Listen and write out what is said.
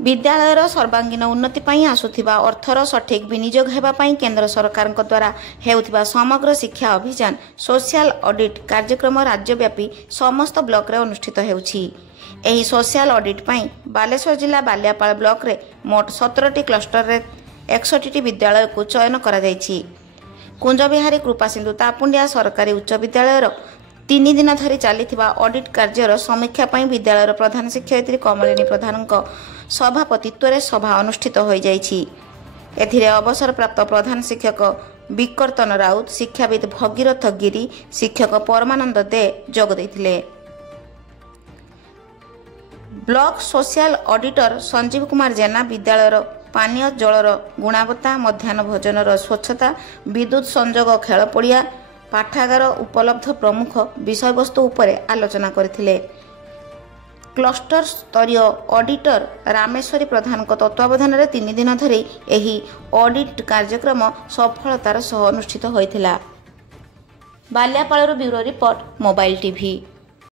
विद्यालयर सर्वांगीन उन्नति पई आसुथिबा अर्थर सठिक विनियोग हेबा पई केंद्र सरकार द्वारा हेउथिबा समग्र शिक्षा अभियान सोशल ऑडिट कार्यक्रम राज्यव्यापी समस्त ब्लॉक रे अनुष्ठित हेउछि। एही सोशल ऑडिट पई बालेश्वर जिला बालियापाल ब्लॉक रे मोट 17टी क्लस्टर रे 61टी विद्यालय को चयन करा जायछि। कुंजबिहारी कृपासिंधु तापुंडिया सरकारी उच्च विद्यालयर 3 दिन धरी चलीथिबा ऑडिट कार्यर समीक्षा पई विद्यालयर प्रधान शिक्षयित्री कमलिनी प्रधान सभापतित्व सभा अनुष्ठित हो जाइछि। एथिरे अवसर प्राप्त प्रधान शिक्षक विकर्तन राउत, शिक्षाविद भगीरथ गिरी, शिक्षक परमानंद दे जोग दैथिले। Block social auditor Sanjeev Kumar Jena विद्यालयर पानीय जलर गुणवत्ता, मध्याह्न भोजनर स्वच्छता, विद्युत संजोग, खेल पड़िया, पाठागार उपलब्ध प्रमुख विषयवस्तु उपरे आलोचना करथिले। क्लस्टर स्तरीय ऑडिटर रामेश्वरी प्रधान तत्वावधान में 3 दिन धरी एही ऑडिट कार्यक्रम सफलतार सह अनुष्ठित होइथिला। बालियापालर ब्यूरो रिपोर्ट, मोबाइल टीवी।